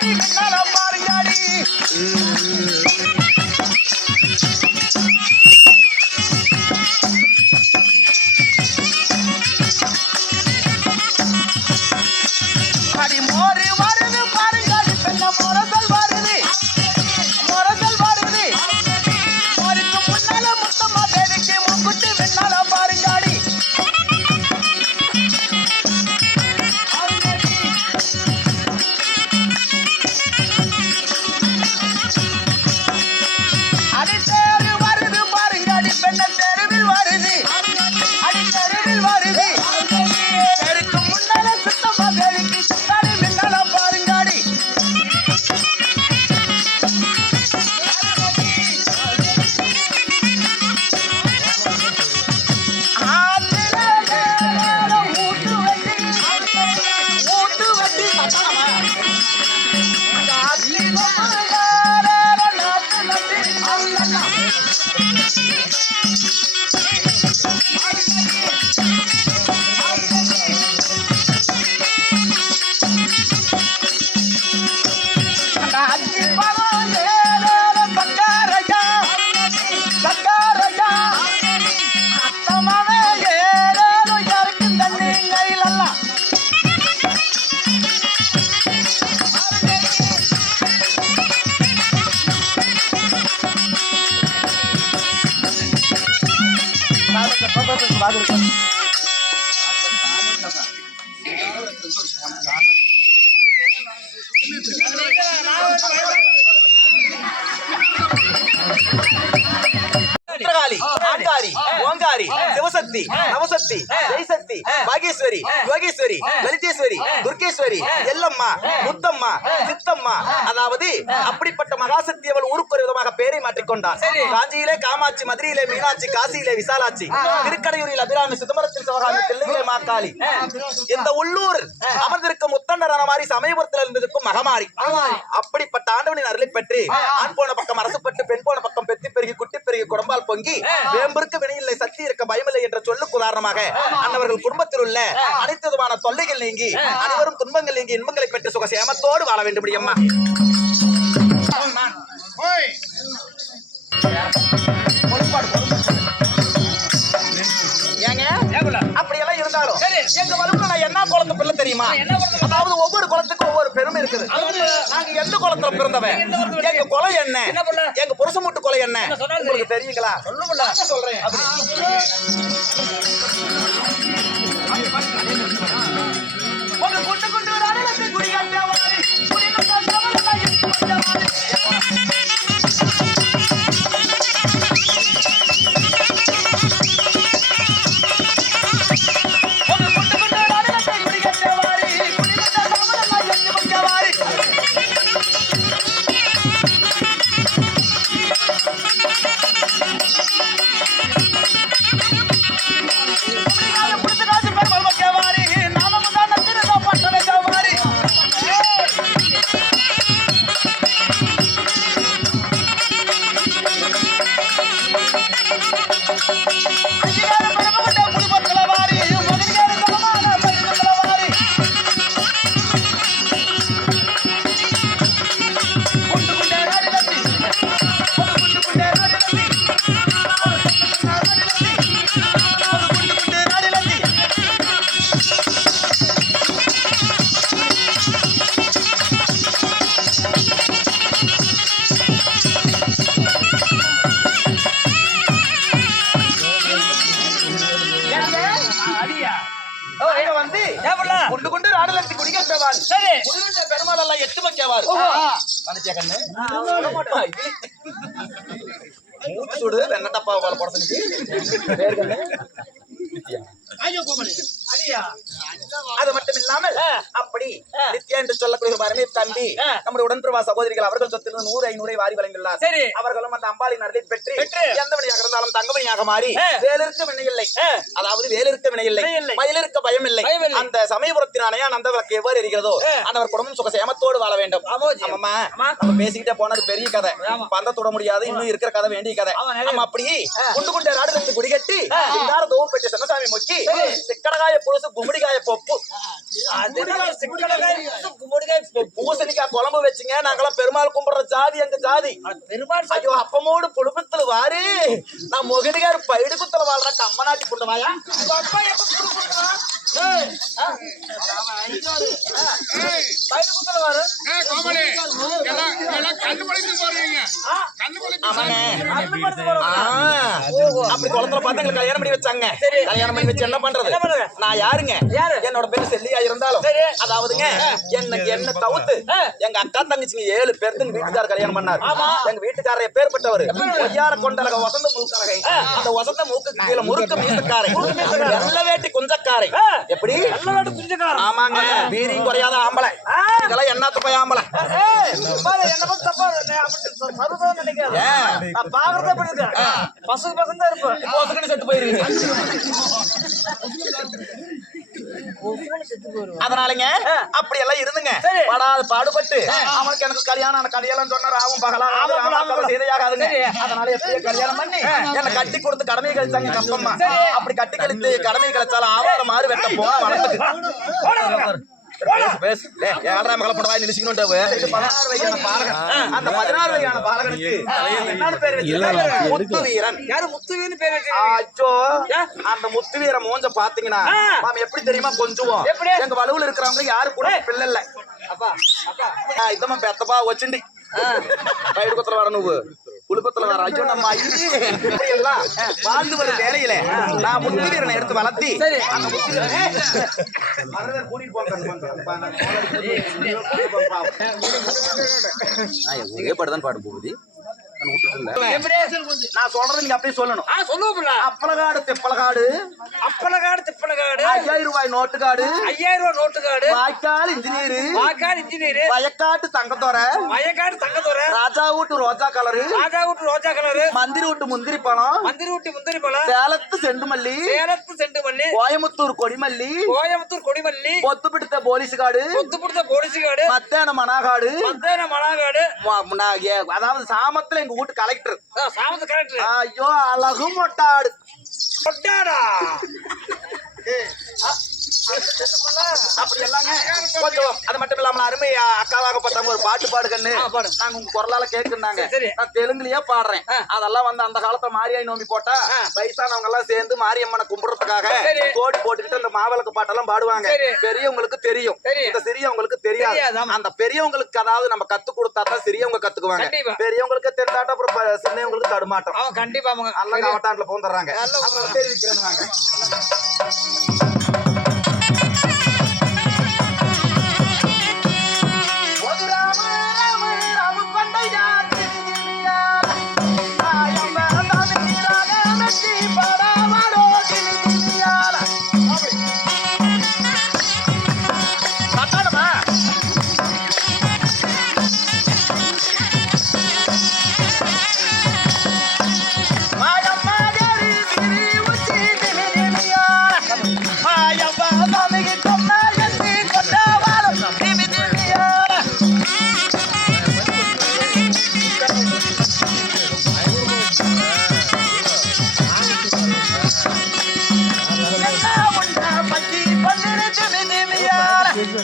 Daddy. తిరగాలి ஆங்காரி ஓங்காரி சிவசக்தி நவசக்தி ஜெய்சக்தி பாகேஸ்வரி யோகேஸ்வரி லலிதேஸ்வரி துர்கேஸ்வரி எல்லம்மா முத்தம்மா சித்தம்மா. அதாவது அப்படிப்பட்ட மகாசக்தி அவள் ஊருக்கு விதமாக பெயரை மாற்றிக்கொண்டார் காஞ்சியிலே காமாட்சி மதுரையிலே மீனாட்சி காசியிலே விசாலாட்சி திருக்கடையூரில் அபிராமி சிதம்பரத்தில் சிவகாமி தில்லையிலே மாக்காளி இந்த உள்ளூர் அமர்ந்திருக்கும் முத்தண்டரான மாதிரி சமயபுரத்தில் இருந்திருக்கும் மகமாரி. அப்படிப்பட்ட ஆண்டவனின் அருளை பெற்று ஆண் போன பக்கம் அரசுப்பட்டு பெண் போன பக்கம் பெத்தி பெருகி குட்டி பெருகி குடம்பால் பொங்கி வேம்பிற்கு வினையில்லை சக்தி இருக்க பயமில்லை என்ற சொல்லுக்கு உதாரணமாக அன்னவர்கள் குடும்பத்தில் உள்ள அனைத்து விதமான தொல்லைகள் நீங்கி அனைவரும் துன்பங்கள் நீங்கி இன்பங்களை பெற்று சுக சேமத்தோடு வாழ வேண்டும் அம்மா. அப்படியெல்லாம் இருந்தாலும் எங்க வலுவுல நான் என்ன குளத்து பிள்ளை தெரியுமா? அதாவது ஒவ்வொரு குளத்துக்கும் ஒவ்வொரு பெருமை இருக்குது. நாங்க எந்த குளத்துல பிறந்தவன்? எங்க குலம் என்ன? எங்க புருஷ முட்டு குலம் என்ன? உங்களுக்கு தெரியுங்களா? சொல்லுங்களா சொல்றேன். மூச்சு சுடு வெண்ண டப்பா போல போட பேர் கண்ணு அது மட்டும் இல்லாமல் அப்படி நித்யா என்று சொல்லக்கூடிய அருமை தம்பி. நம்முடைய உடன்பிரவா சகோதரிகள் அவர்கள் சொத்து நூறு ஐநூறை வாரி வழங்கியுள்ளார். சரி. அவர்களும் அந்த அம்பாளின் அருளை பெற்று. எந்த மணியாக இருந்தாலும் தங்கமணியாக மாறி. வேலிருக்க வினையில்லை. அதாவது வேலிருக்க வினையில்லை. மயிலிருக்க பயம் இல்லை. அந்த சமயபுரத்தின் அணையா நந்த விளக்கு எவ்வாறு எரிகிறதோ அந்தவர் குடும்பம் சுக சேமத்தோடு வாழ வேண்டும். ஆமா. நம்ம பேசிக்கிட்டே போனது பெரிய கதை. பந்த தொட முடியாது இன்னும் இருக்கிற கதை வேண்டிய கதை. நம்ம அப்படி குண்டு குண்டு நாடு இருந்து குடிகட்டி இந்தார தோவும் பெற்ற சின்னசாமி மொக்கி சிக்கடகாய புழுசு கும்மிடிகாய பொப்பு. இப்போ பூசணிக்காய் குழம்பு வச்சுங்க. நாங்களாம் பெருமாள் கும்பிடுற ஜாதி எங்க ஜாதி பெருமாள் ஐயோ அப்பமோடு புழுப்பத்துல வாரு. நான் மொகனிகார் பயிடு குத்துல வாழ்ற கம்மநாட்டி புண்டவாயா அப்பா அப்படி குளத்துல பார்த்து எங்களுக்கு கல்யாணம் பண்ணி வச்சாங்க. கல்யாணம் பண்ணி வச்சு என்ன பண்றது? நான் யாருங்க? என்னோட பேரு செல்லியா இருந்தாலும். அதாவதுங்க என்ன என்ன தவிர்த்து எங்க அக்கா தங்கச்சிங்க ஏழு பேருக்கு எங்க வீட்டுக்காரர் கல்யாணம் பண்ணாரு. எங்க வீட்டுக்காரர் எப்பேற்பட்டவர் பொய்யார கொண்டலக வசந்த மூக்கலகை அந்த வசந்த மூக்கு கீழே முறுக்கு மீசக்காரை நல்ல வேட்டி குஞ்சக்காரை எப்படி? ஆமாங்க. வீரியும் குறையாத ஆம்பளை. இதெல்லாம் என்னத்த போய் ஆம்பளை? என்ன பத்தி தப்பா ஏன்? நான் பாக்குறதே அப்படி இருக்கேன் பசங்க பசங்க தான் இருப்பேன். செத்து போயிருவீங்க. அதனாலங்க அப்படி எல்லாம் இருந்துங்க. படாது பாடுபட்டு. அவனுக்கு எனக்கு கல்யாணம் ஆன கல்யாணம் சொன்னார் ஆகும் பகலா ஆமாம், ஆமாம். செய்தையாகாதுங்க. அதனால எப்படியோ கல்யாணம் பண்ணி என்ன கட்டி கொடுத்து கடமை கழிச்சாங்க கப்பம்மா அப்படி கட்டி கழித்து கடமை கழிச்சாலும் ஆவார மாறு வெட்ட போன வளர்த்துக்கு பேசு பேசு. ஏழரை மகளை போட வாய் நினைச்சுக்கணும் அந்த பதினாறு வயதான பாலகனுக்கு முத்து வீரன் முத்து வீரன் அச்சோ அந்த முத்து வீரன் மோஞ்ச பாத்தீங்கன்னா நாம எப்படி தெரியுமா? கொஞ்சம் எங்க வலுவில் இருக்கிறவங்க யாரு கூட பிள்ளை இல்ல. அப்பா இதமா பெத்தப்பா வச்சுண்டி. பயிர் குத்துற வர குழுப்பத்துல வர அஜோனம்மாயி இப்படி வாழ்ந்து வரும் வேலையில நான் முத்திரனை எடுத்து வளர்த்தி அந்த கூட்டிட்டு போங்க ஒரே பாடும் போகுது. நான் விட்டுட்டு இருந்தேன். எப்படி? நான் சொல்றது நீங்க அப்படியே சொல்லணும். சொல்லுவோம்ல. அப்பளகாடு தெப்பலகாடு அப்பளகாடு திப்பளகாடு. ஐயாயிரம் ரூபாய் நோட்டுக்காடு. ஐயாயிரம் ரூபாய் நோட்டுக்காடு. வாய்க்கால் இன்ஜினியர். வாக்காடு இன்ஜினியர். வயக்காட்டு தங்கத்தோர வயக்காடு தங்கத்துறை. ராஜா வீட்டு ரோஜா கலரு. ராஜா வீட்டு ரோஜா கலரு. மந்திரி வீட்டு முந்திரி பழம் மந்திரி வீட்டு முந்திரி பழம் சேலத்து செண்டுமல்லி. சேலத்து செண்டு மல்லி கோயமுத்தூர் கொடிமல்லி. கோயம்புத்தூர் கொடிமல்லி. பொத்து பிடித்த போலீஸ் காடு கொத்து பிடித்த போலீஸ் காடு மத்தியான மனாகாடு மத்தேன மலாகாடு ம- நான் ஏ- அதாவது சாமத்துல எங்க வீட்டு கலெக்டர் சாமத்து கரெக்டர் ஐயோ அழகு மொட்டாடு. கொட்டாடா அப்படி எல்லாங்க அது மட்டும் இல்லாம அருமை அக்காவாகப்பட்டவங்க ஒரு பாட்டு பாடுகன்னு. நாங்க உங்க குரலால கேக்குறாங்க சரி. நான் தெலுங்குலயே பாடுறேன். அதெல்லாம் வந்து அந்த காலத்துல மாரியாய் நோம்பி போட்டா. வயசானவங்க எல்லாம் சேர்ந்து மாரியம்மனை கும்பிடுறதுக்காக. கோடி போட்டுக்கிட்டு அந்த மாவிளக்கு பாட்டெல்லாம் பாடுவாங்க. பெரியவங்களுக்கு தெரியும். இந்த சிறியவங்களுக்கு தெரியாது. அந்த பெரியவங்களுக்கு அதாவது நம்ம கத்து கொடுத்தா தான் சிறியவங்க கத்துக்குவாங்க. பெரியவங்களுக்கு தெரிஞ்சாட்டம் அப்புறம் சின்னவங்களுக்கு தடுமாட்டம் கண்டிப்பா அவங்க நல்லா கவட்டாண்டுல போந்துடுறாங்க நல்லா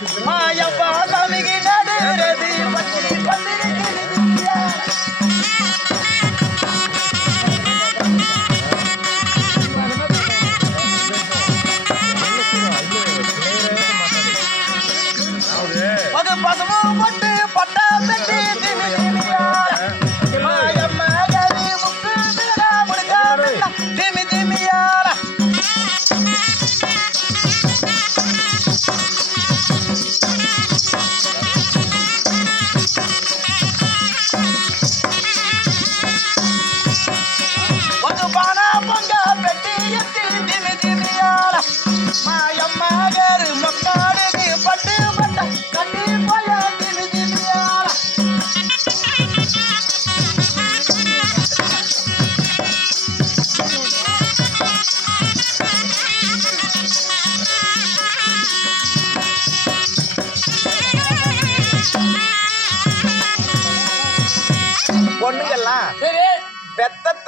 திமி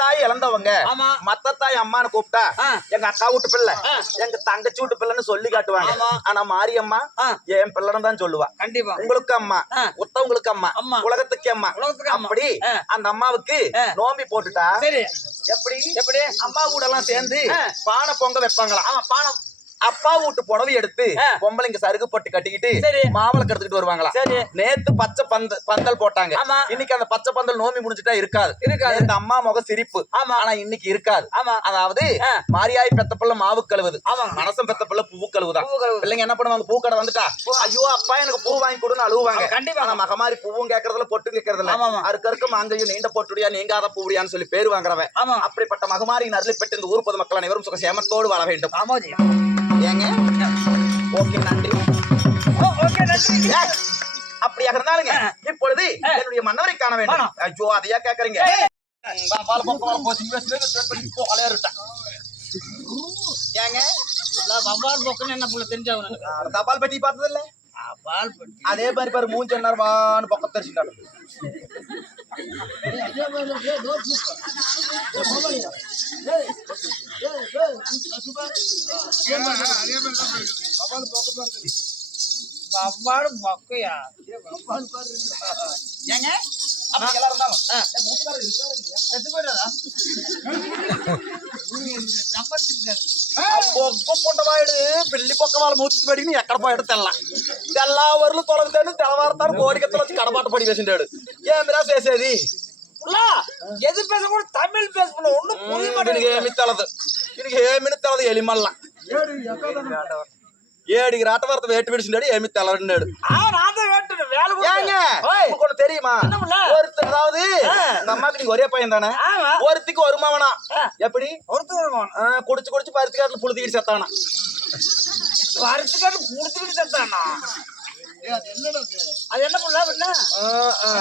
தாய் இழந்தவங்க. மத்த தாய் அம்மான்னு கூப்பிட்டா. எங்க அக்கா வீட்டு பிள்ளை. எங்க தங்கச்சி வீட்டு பிள்ளைன்னு சொல்லி காட்டுவாங்க. ஆனா மாரியம்மா. என் பிள்ளைன்னு தான் சொல்லுவா கண்டிப்பா உங்களுக்கு அம்மா. உத்தவங்களுக்கு அம்மா. உலகத்துக்கு அம்மா. அப்படி. அந்த அம்மாவுக்கு. நோம்பி போட்டுட்டா எப்படி எப்படி அம்மா கூட எல்லாம் சேர்ந்து. பானை பொங்க வைப்பாங்களாம் ஆமா பானம் அப்பா வீட்டு புடவை எடுத்து. பொம்பளைங்க சருகு பட்டு கட்டிக்கிட்டு. மாவளை எடுத்துக்கிட்டு வருவாங்களாம் சரி. நேத்து பச்சை பந்த பந்தல் போட்டாங்க. இன்னைக்கு அந்த பச்சை பந்தல் நோம்பி முடிஞ்சிட்டா இருக்காது இருக்காது. நேத்து அம்மா முக சிரிப்பு ஆமா. ஆனா இன்னைக்கு இருக்காது ஆமா. அதாவது. மாரியாய் பெத்த பிள்ளை மாவு கழுவுது ஆமா. மனசம் பெத்த பிள்ளை பூ கழுவுதான். பிள்ளைங்க என்ன பண்ணுவாங்க பூ கடை வந்துட்டா ஐயோ அப்பா எனக்கு பூ வாங்கி கொடுன்னு அழுவாங்க கண்டிப்பா. ஆனா மகமாரி பூவும் கேக்குறதுல பொட்டு ஆமா. அறுக்க அறுக்க மாங்கையும் நீண்ட பொட்டுடியா நீங்காத பூடியான்னு சொல்லி பேர் வாங்குறவன் ஆமா. அப்படிப்பட்ட மகமாரி நரளி பெற்று இந்த ஊர் பொதுமக்கள் அனைவரும் சுக சேமத்தோடு வாழ வேண்டும் ஆமாஜி ஏங்க? ஓகே நன்றி. ஓகே நன்றி. அப்படியாக இருந்தாலுங்க இப்பொழுது என்னுடைய மன்னவரை காண வேண்டும். ஐயோ அதையா கேக்குறீங்க. ஏங்க? வவ்வால் பொக்குன்னு என்ன புள்ள தெரிஞ்சவனு தபால் பெட்டி பார்த்தது இல்ல பால் பட்டி. அதே மாதிரி பாரு மூஞ்சி என்ன பக்கம் தெரிச்சுட்டாரு அதே மாதிரி அதே மாதிரி தான் இருக்குது. வவ்வால் பொக்கையா ஏங்க அப்படி எல்லாம் இருந்தாலும் என் வீட்டுக்காரர் இருக்காரு இல்லையா? செத்து போயிடாதா நம்பர் இருக்காது బొక్క పుండవాయుడు పెళ్లి పొక్క వాళ్ళ మూతి పడిని ఎక్కడ పోయాడు తెల్ల తెల్లవారులు తొలగుతాడు తెల్లవారుతాడు కోడికెత్తలు వచ్చి కడబాట పడి వేసిండాడు ఏమిరా చేసేది புள்ள எது பேச கூட தமிழ் பேச புள்ள ஒண்ணும் புரிய దీనికి மாட்டேங்குது ఏమి తెలదు దీనికి ఏమి తెలదు ఎలి మల్ల ఏడికి రాట వరత వేటు విడిచిండాడు ఏమి తెల్లన్నాడు ஆ நான் தான் கேட்டேன் வேலை ஏங்க ஓய் உங்களுக்கு ஒண்ணு தெரியுமா என்ன புள்ள? ஒருத்தர் அதாவது ஆ. இந்த அம்மாக்கு நீங்க ஒரே பையன் தானே ஆமா ஒருத்திக்கு ஒரு மவனா ஆ. எப்படி ஒருத்தர் ஆ, குடிச்சு குடிச்சு பருத்தி காட்டுல புழுதிக்கிட்டு செத்தானா வரத்துக்காட்டு புடிச்சுக்கிட்டு செத்தானா அது என்ன புள்ள என்ன ఆ, ఆ.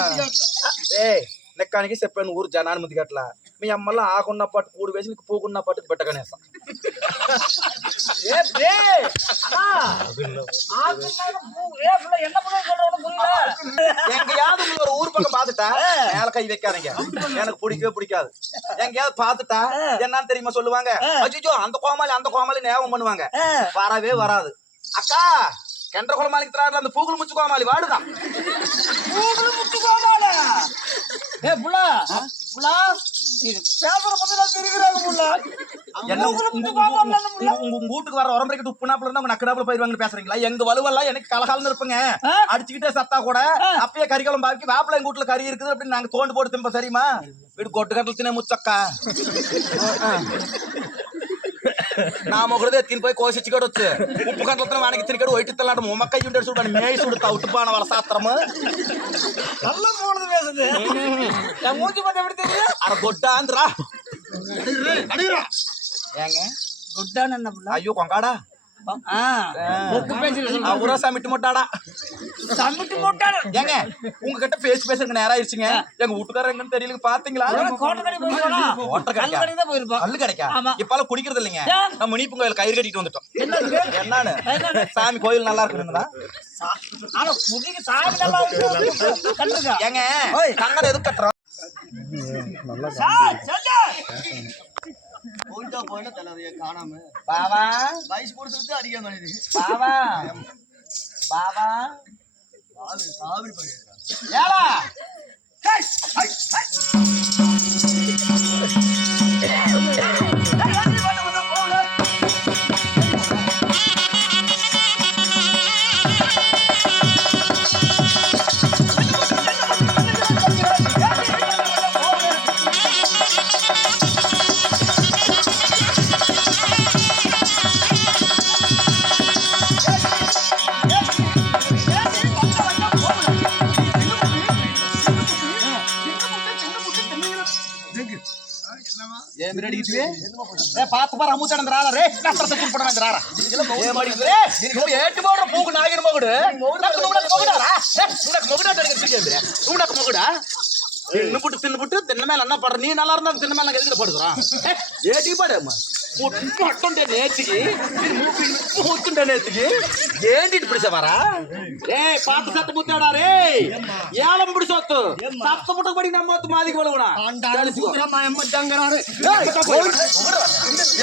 ఏయ్ లెక్కానికి చెప్పాను ఊరు జనాన్ని ముందుకు అట్లా మీ అమ్మలో ఆకున్న పట్టు కూడి వేసి నీకు పూకున్న పట్టు పెట్టగానేస్తా ஏ டே அண்ணா ஆக்குனால பூ ஏ புள்ள என்ன புள்ள சொல்ற ஒண்ணும் புரியல எங்கேயாவது உங்களை ஒரு ஊர் பக்கம் பார்த்துட்டா மேல கை வைக்காதீங்க எனக்கு பிடிக்கவே பிடிக்காது எங்கேயாவது பார்த்துட்டா என்னன்னு தெரியுமா சொல்லுவாங்க அஜிஜோ அந்த கோமாளி அந்த கோமாளி ஞாபகம் பண்ணுவாங்க வரவே வராது அக்கா கெண்ட குளமாளிக்கு தராரு அந்த பூக்குள் முச்சு கோமாளி வாடுதான் பூக்குல முத்து கோமால ஏ புள்ள புள்ள வீட்டுக்கு வர உரம்பரைக்கு உப்புனாப்புல இருந்தா உங்க நக்கனாப்புல போயிருவாங்கன்னு பேசுறீங்களா? எங்க வலுவெல்லாம் எனக்கு கலகாலன்னு இருப்பங்க? அடிச்சுக்கிட்டே சத்தா கூட அப்பயே கறிக்குளம் பாக்கி வேப்பில எங்க வீட்டுல கறி இருக்குது அப்படின்னு நாங்க தோண்டு போட்டு திம்ப தெரியுமா வீடு கொட்டு கட்டல தினே முச்சக்கா. నా మొగుడిదే తినిపోయి కోసి ఇచ్చికాడు వచ్చు ఉప్పు గంటలతో వానికి తిరిగాడు వైట్ ఇస్తాడు మొమ్మక్క ఉంటాడు చూడండి మే చూడు తౌటు పాన వల సాత్రము అర గొడ్డ అందిరా అడిగిరా గుడ్డా అయ్యో కొంకాడా உங்ககிட்ட பேசி பேச நேரம் ஆயிடுச்சுங்க. எங்க வீட்டுக்காரர் எங்கன்னு தெரியல பாத்தீங்களா? கல்லு கிடைக்கா இப்ப குடிக்கிறது இல்லைங்க. நம்ம மணிப்பு கோயில் கயிறு கட்டிட்டு வந்துட்டோம். என்னன்னு? சாமி கோயில் நல்லா இருக்குன்னா ஏங்க நாங்க கட்டுறோம்? போயிட்டா போயிட்டா தலைவரைய காணாம பாவா வயசு கொடுத்துருக்கு அதிகம் தானே பாவா பாவா சாவி சாவி பண்ணிடுறா ஏடா Hey! Hey! Hey! ಬಿರಡಿಗಿದ್ವಿ ಏ ಪಾತ ಬಾರ ಅಮ್ಮುತ್ತಣ್ಣ ರಾರ ರೇ ನಷ್ಟರ ತುಪ್ಪಣ ಅಂತ ರಾರ ಏ ಮಾಡಿದ್ರು ರೇ ನಿಮಗೆ ಏಟು ಮಾಡ್ರ ಪೂಗು ನಾಗಿನ ಮಗುಡು ನಕ್ಕ ನೋಡಕ ಮಗುಡಾರ ನೋಡಕ ಮಗುಡ ಅಂತ ಹೇಳಿದ್ರೆ ನೋಡಕ ಮಗುಡ ತಿನ್ನುಬಿಟ್ಟು ತಿನ್ನುಬಿಟ್ಟು ತಿನ್ನ ಮೇಲೆ ಅನ್ನ ಪಡ್ರ ನೀ ನಲ್ಲಾರ್ದಾಗ ತಿನ್ನ ಮೇಲೆ ಎದುರು ಪಡ್ದ್ರ ಏಟಿ ಪಡಮ್ಮ ఏటికి పడేమ్మా పట్టుంటే నేర్చుకి కూర్చుంటే నేర్చుకి ఏంటి ఇప్పుడు చెప్పారా రే పాత సత్త పుట్టాడా రే ఏలం పిడి సొత్తు సత్త పుట్టబడి నమ్మొద్దు మాది కూడా కూడా మా అమ్మ దంగరారు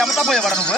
ఎమతా పోయేవాడు నువ్వు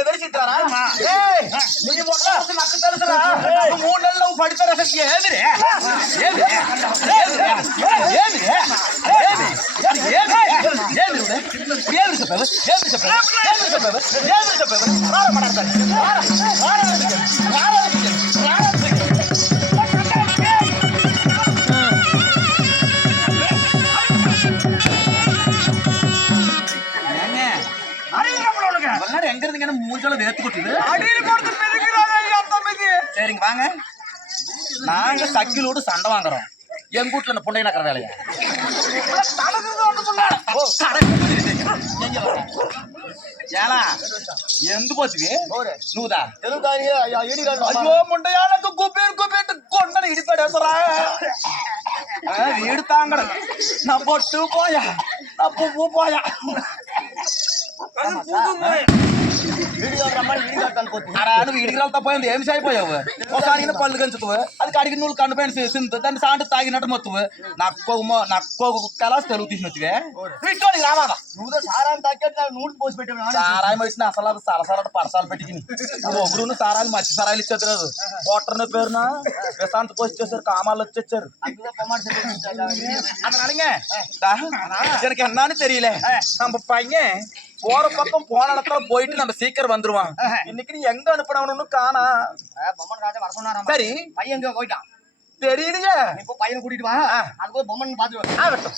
ఆరోళ్ళు మాట్లాడలే ఏంద్రే ఏమి రోజులు పోయి మాట్లాడేది ఏంద్రే ఏంటి చుట్టు చుట్టు కలిపి వెలిసిద్దారా ఏయ్ నీ మొక్క అసలు నాకు తెలుసురా నువ్వు మూడు నెలలు నువ్వు పడిపోయారు అసలు ఏందిరే ఏందిరే ఏందిరే ఏందిరే ఏంది ఏంది ఏంది నువ్వు? ఏంది చెప్పావు ఏంది வல்லாரு எங்க இருந்தீங்க மூஞ்சால வேத்து கொட்டுது அடியில் கொடுத்து மிதிக்கிறாங்க ஐயா தம்பிக்கு சரிங்க வாங்க நாங்க சக்கிலோடு சண்டை வாங்குறோம் எங்க வீட்டுல இந்த புண்டை நக்கிற வேலையா ఓ, ఎలా ఎందుకు వచ్చివి నువ్వుదా తెలుగు దాని ఏడి కాదు అయ్యో ముండయాలకు గుబ్బేరు గుబ్బేరు కొండను ఇడిపడేసరా వీడు తాంగడు నా బొట్టు పోయా నా పువ్వు పోయా నువ్వు వెళ్తా పోయింది ఏం అయిపోయావు ఒకసారి పళ్ళు కంచుతావు అది కడిగి నువ్వు కండిపోయిన చేసింది. దాన్ని సాంటి తాగినట్టు మొత్తవు. నక్కో నక్కో కలాస్ తెలుగు తీసినట్టుగా వీటికి రావాలా నువ్వు సారాన్ని తగ్గట్టు నూనె పోసి పెట్టావు సారాయం వచ్చిన అసలు అది సరసర పరసాలు పెట్టి నువ్వు ఒకరు సారాలు మట్టి సారాలు ఇచ్చేద్దరు బోటర్ పేరున ప్రశాంత్ పోసి చేశారు కామాలు వచ్చేసారు అన్న? అడిగే తెలియలే. పైన போற பக்கம் போன இடத்துல போயிட்டு நம்ம சீக்கிரம் வந்துருவான் இன்னைக்கு நீ எங்க அனுப்பினவனு காணா. பொம்மன் ராஜா வர சொன்னாராம்? சரி. பையன் எங்க போயிட்டான். தெரியலையே நீ போ பையனை கூட்டிட்டு வா. அது போய் பொம்மன் வரட்டும்.